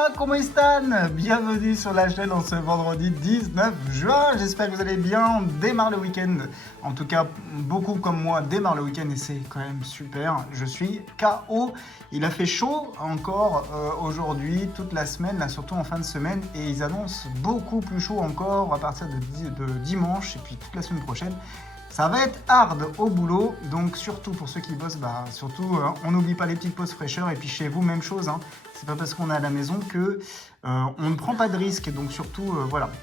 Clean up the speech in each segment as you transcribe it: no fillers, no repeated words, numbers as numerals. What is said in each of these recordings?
Hola, ¿cómo están? Bienvenue sur la chaîne en ce vendredi 19 juin. J'espère que vous allez bien. On démarre le week-end. En tout cas, beaucoup comme moi démarrent le week-end et c'est quand même super. Je suis KO. Il a fait chaud encore aujourd'hui, toute la semaine, là surtout en fin de semaine. Et ils annoncent beaucoup plus chaud encore à partir de dimanche et puis toute la semaine prochaine. Ça va être hard au boulot, donc surtout pour ceux qui bossent, on n'oublie pas les petites pauses fraîcheur. Et puis chez vous, même chose, hein. C'est pas parce qu'on est à la maison que on ne prend pas de risques. Donc surtout,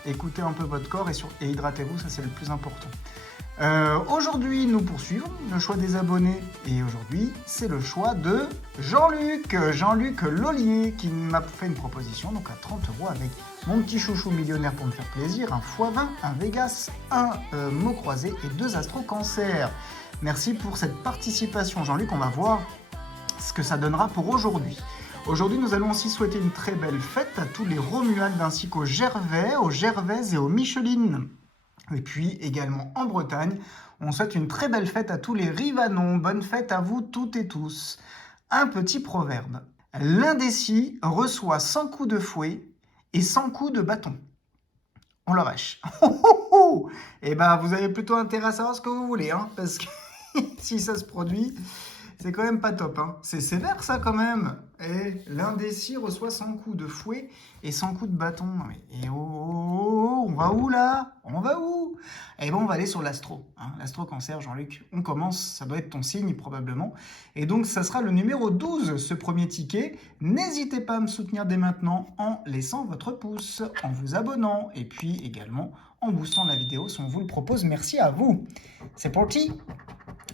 écoutez un peu votre corps et hydratez-vous, ça c'est le plus important. Aujourd'hui, nous poursuivons le choix des abonnés. Et aujourd'hui, c'est le choix de Jean-Luc Lollier, qui m'a fait une proposition, donc à 30 € avec mon petit chouchou millionnaire pour me faire plaisir, un x20, un Vegas, un mot croisé et 2 Astro Cancer. Merci pour cette participation, Jean-Luc. On va voir ce que ça donnera pour aujourd'hui. Aujourd'hui, nous allons aussi souhaiter une très belle fête à tous les Romualdes ainsi qu'aux Gervais, aux Gervaises et aux Michelines. Et puis également en Bretagne, on souhaite une très belle fête à tous les Rivanons. Bonne fête à vous toutes et tous. Un petit proverbe. L'indécis reçoit 100 coups de fouet et 100 coups de bâton. On la vache. Et vous avez plutôt intérêt à savoir ce que vous voulez, hein, parce que si ça se produit, c'est quand même pas top, hein. C'est sévère ça quand même. Et l'indécis reçoit 100 coups de fouet et 100 coups de bâton. Et on va où là? On va où? Eh ben on va aller sur l'astro, hein, l'astro cancer, Jean-Luc. On commence, ça doit être ton signe probablement. Et donc ça sera le numéro 12, ce premier ticket. N'hésitez pas à me soutenir dès maintenant en laissant votre pouce, en vous abonnant et puis également en boostant la vidéo si on vous le propose. Merci à vous. C'est parti.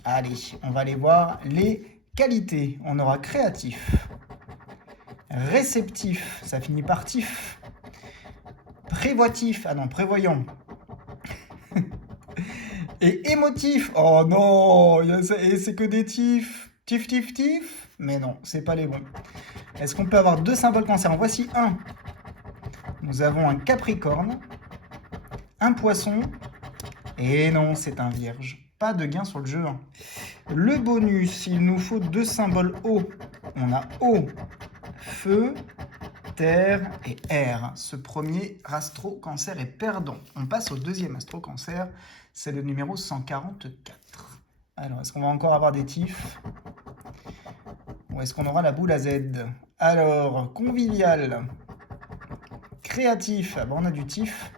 Allez, on va aller voir les qualités. On aura créatif, réceptif, ça finit par tif, prévoyant, et émotif. Oh non, et c'est que des tifs. Tif. Mais non, c'est pas les bons. Est-ce qu'on peut avoir 2 symboles cancer? En voici un. Nous avons un capricorne, un poisson, et non, c'est un vierge. Pas de gain sur le jeu, hein. Le bonus, il nous faut 2 symboles eau. On a eau, feu, terre et air. Ce premier astro cancer est perdant. On passe au deuxième astro cancer, c'est le numéro 144. Alors, est-ce qu'on va encore avoir des tifs? Ou est-ce qu'on aura la boule à Z? Alors, convivial, créatif, on a du tif,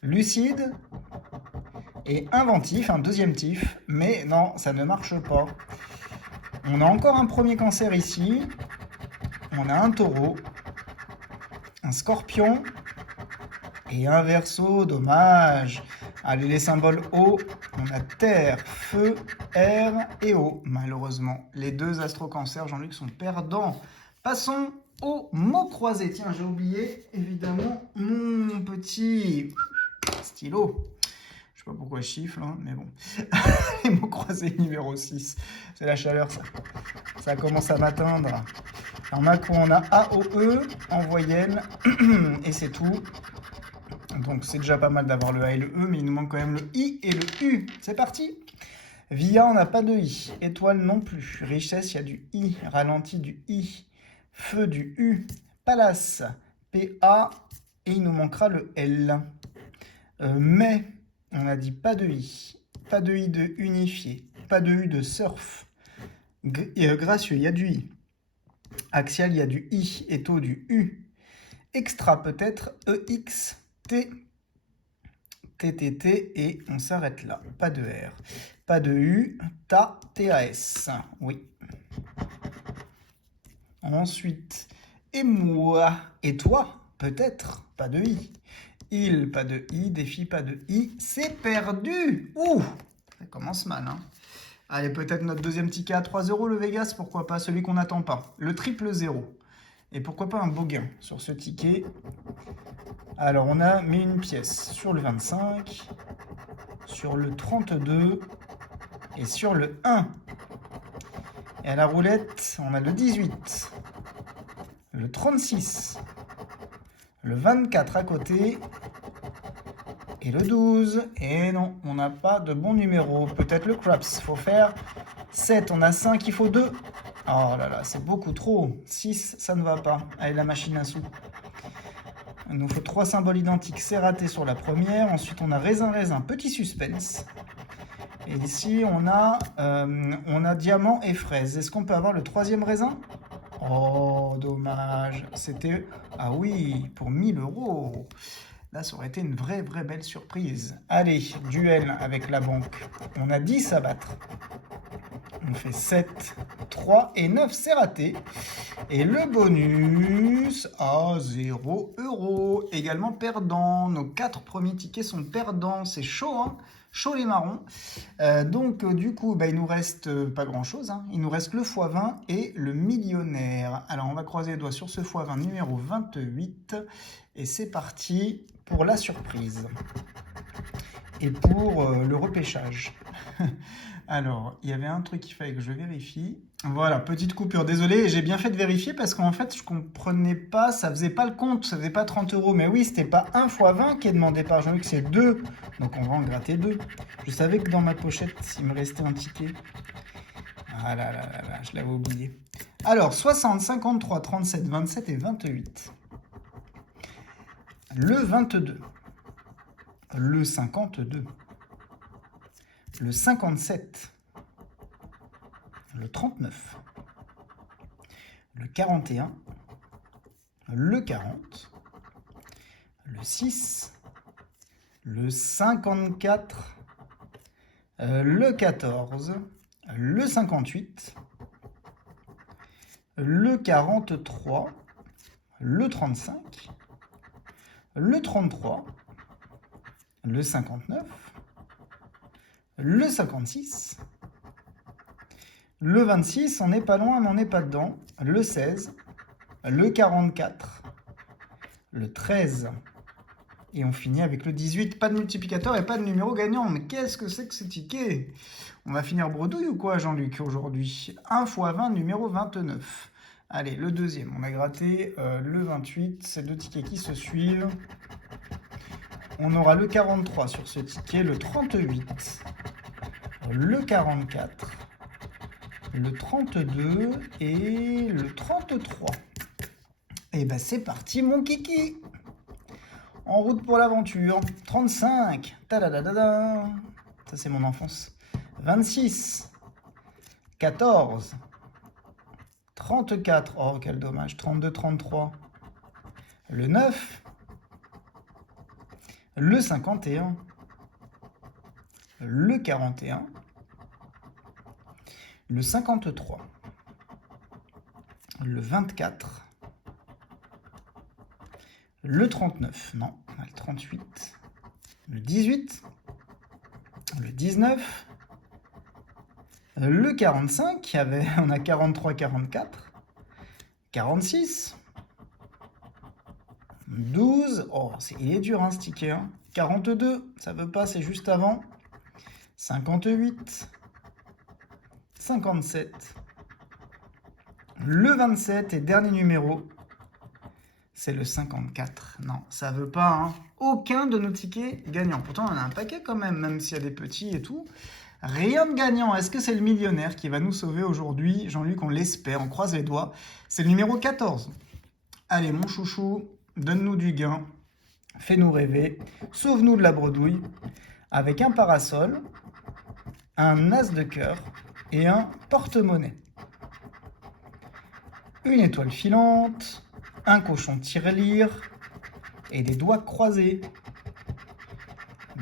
lucide et inventif, un deuxième tif, mais non, ça ne marche pas. On a encore un premier cancer ici, on a un taureau, un scorpion et un verseau, dommage. Allez, les symboles eau, on a terre, feu, air et eau. Malheureusement, les 2 astro-cancers, Jean-Luc, sont perdants. Passons au mot croisé. Tiens, j'ai oublié, évidemment, mon petit stylo. Je sais pas pourquoi je chiffle, hein, mais bon. Les mots croisés numéro 6. C'est la chaleur, ça. Ça commence à m'atteindre. On a quoi? On a A, O, E en voyelle. Et c'est tout. Donc c'est déjà pas mal d'avoir le A et le E, mais il nous manque quand même le I et le U. C'est parti. Via, on n'a pas de I. Étoile non plus. Richesse, il y a du I. Ralenti, du I. Feu, du U. Palace, P-A. Et il nous manquera le L. Mais... on a dit pas de I de unifié, pas de U de surf. Gracieux, il y a du I. Axial, il y a du I. Étau, du U. Extra, peut-être EX, T, TTT, et on s'arrête là. Pas de R. Pas de U, TA, TAS. Oui. Ensuite, et moi, et toi, peut-être, pas de I. Il, pas de I, défi, pas de I, c'est perdu. Ouh, ça commence mal, hein. Allez, peut-être notre deuxième ticket à 3 €, le Vegas, pourquoi pas, celui qu'on n'attend pas. Le triple 0. Et pourquoi pas un beau gain sur ce ticket. Alors, on a mis une pièce sur le 25, sur le 32 et sur le 1. Et à la roulette, on a le 18, le 36, le 24 à côté et le 12. Et non, on n'a pas de bon numéro. Peut-être le craps. Il faut faire 7. On a 5, il faut 2. Oh là là, c'est beaucoup trop. 6, ça ne va pas. Allez, la machine à sous. Il nous faut 3 symboles identiques. C'est raté sur la première. Ensuite, on a raisin, raisin, petit suspense. Et ici, on a diamant et fraise. Est-ce qu'on peut avoir le troisième raisin? Oh, dommage. C'était... Ah oui, pour 1000 €. Là, ça aurait été une vraie belle surprise. Allez, duel avec la banque. On a 10 à battre. On fait 7, 3 et 9, c'est raté. Et le bonus à 0 €. Également perdant. Nos 4 premiers tickets sont perdants. C'est chaud, hein? Chaud les marrons. Donc, du coup, il nous reste pas grand-chose. Hein. Il nous reste le x20 et le millionnaire. Alors, on va croiser les doigts sur ce x20 numéro 28. Et c'est parti pour la surprise. Et pour le repêchage. Alors, il y avait un truc qu'il fallait que je vérifie. Voilà, petite coupure. Désolé, j'ai bien fait de vérifier parce qu'en fait, je comprenais pas, ça faisait pas le compte, ça faisait pas 30 €. Mais oui, c'était pas 1 x 20 qui est demandé par Jean-Luc, c'est 2. Donc on va en gratter 2. Je savais que dans ma pochette, il me restait un ticket. Ah là là là là, je l'avais oublié. Alors, 60, 53, 37, 27 et 28. Le 22. Le 52. Le 57. Le 39, le 41, le 40, le 6, le 54, le 14, le 58, le 43, le 35, le 33, le 59, le 56, le 26, on n'est pas loin, mais on n'est pas dedans. Le 16, le 44, le 13. Et on finit avec le 18. Pas de multiplicateur et pas de numéro gagnant. Mais qu'est-ce que c'est que ce ticket? On va finir bredouille ou quoi, Jean-Luc, aujourd'hui? 1 x 20, numéro 29. Allez, le deuxième. On a gratté le 28. C'est 2 tickets qui se suivent. On aura le 43 sur ce ticket, le 38, le 44. Le 32 et le 33. Et ben c'est parti mon kiki. En route pour l'aventure. 35. Tadadadada. Ça c'est mon enfance. 26. 14. 34. Oh quel dommage. 32, 33. Le 9. Le 51. Le 41. Le 53, le 24, le 39, non, on a le 38, le 18, le 19, le 45, on a 43, 44, 46, 12, oh, il est dur hein, ce ticket, hein. 42, ça veut pas, c'est juste avant, 58, 57, le 27 et dernier numéro, c'est le 54. Non, ça veut pas, hein. Aucun de nos tickets gagnants. Pourtant, on a un paquet quand même, même s'il y a des petits et tout. Rien de gagnant. Est-ce que c'est le millionnaire qui va nous sauver aujourd'hui? Jean-Luc, on l'espère, on croise les doigts. C'est le numéro 14. Allez, mon chouchou, donne-nous du gain. Fais-nous rêver. Sauve-nous de la bredouille. Avec un parasol, un as de cœur et un porte-monnaie. Une étoile filante, un cochon tirelire et des doigts croisés.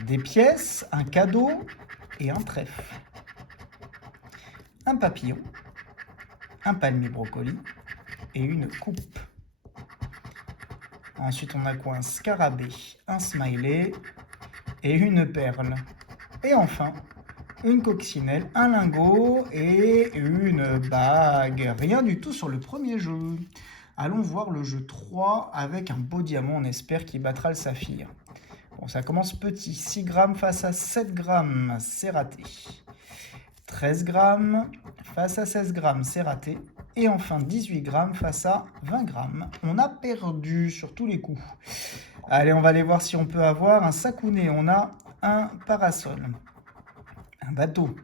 Des pièces, un cadeau et un trèfle. Un papillon, un palmier brocoli et une coupe. Ensuite, on a quoi? Un scarabée, un smiley et une perle. Et enfin, une coccinelle, un lingot et une bague. Rien du tout sur le premier jeu. Allons voir le jeu 3 avec un beau diamant. On espère qu'il battra le saphir. Bon, ça commence petit. 6 grammes face à 7 grammes, c'est raté. 13 grammes face à 16 grammes, c'est raté. Et enfin 18 grammes face à 20 grammes. On a perdu sur tous les coups. Allez, on va aller voir si on peut avoir un sakouné. On a un parasol. Un bateau,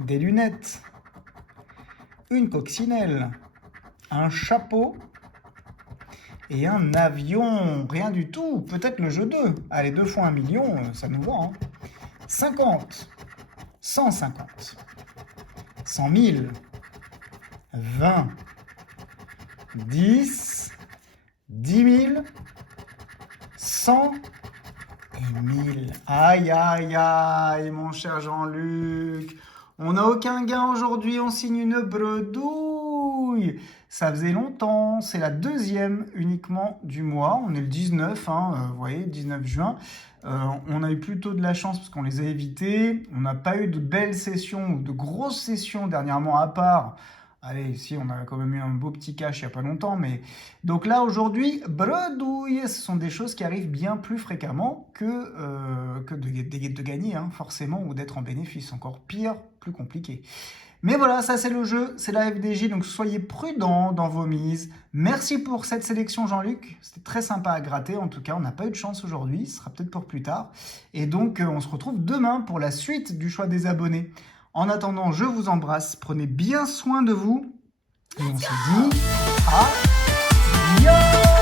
des lunettes, une coccinelle, un chapeau et un avion. Rien du tout. Peut-être le jeu 2. Allez, 2 fois 1 million, ça nous va. Hein. 50, 150, 100 000, 20, 10, 10 000, 100 et 1000. Aïe, aïe, aïe, mon cher Jean-Luc. On n'a aucun gain aujourd'hui, on signe une bredouille. Ça faisait longtemps, c'est la deuxième uniquement du mois. On est le 19, vous voyez, 19 juin. On a eu plutôt de la chance parce qu'on les a évités. On n'a pas eu de belles sessions ou de grosses sessions dernièrement à part. Allez, ici, on a quand même eu un beau petit cash il n'y a pas longtemps. Mais donc là, aujourd'hui, bredouille, ce sont des choses qui arrivent bien plus fréquemment que de gagner, hein, forcément, ou d'être en bénéfice. Encore pire, plus compliqué. Mais voilà, ça c'est le jeu, c'est la FDJ, donc soyez prudents dans vos mises. Merci pour cette sélection Jean-Luc, c'était très sympa à gratter, en tout cas on n'a pas eu de chance aujourd'hui, ce sera peut-être pour plus tard. Et donc on se retrouve demain pour la suite du choix des abonnés. En attendant, je vous embrasse, prenez bien soin de vous, et on se dit à bientôt.